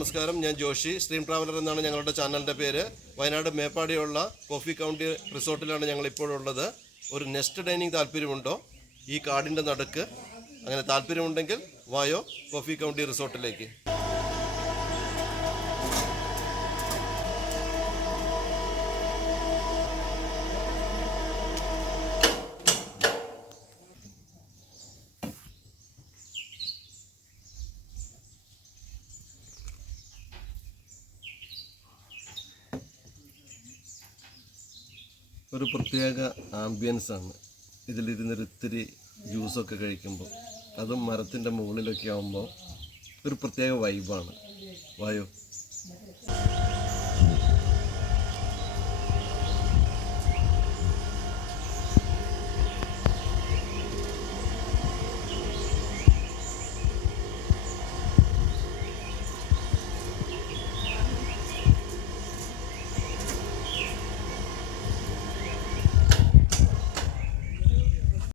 നമസ്കാരം, ഞാൻ Joshi. Stream traveller എന്നാണ് ഞങ്ങളുടെ ചാനലിൻ്റെ പേര്. വയനാട് മേപ്പാടിയുള്ള കോഫി കൗണ്ടി റിസോർട്ടിലാണ് ഞങ്ങളിപ്പോഴുള്ളത്. ഒരു നെസ്റ്റ് ഡൈനിങ് താല്പര്യമുണ്ടോ? ഈ കാടിൻ്റെ നടുക്ക് അങ്ങനെ താല്പര്യമുണ്ടെങ്കിൽ വായോ കോഫി കൗണ്ടി റിസോർട്ടിലേക്ക്. ഒരു പ്രത്യേക ആംബിയൻസാണ് ഇതിലിരുന്നൊരു ഇത്തിരി ജ്യൂസൊക്കെ കഴിക്കുമ്പോൾ. അതും മരത്തിൻ്റെ മുകളിലൊക്കെ ആകുമ്പോൾ ഒരു പ്രത്യേക വൈബാണ്. വായോ.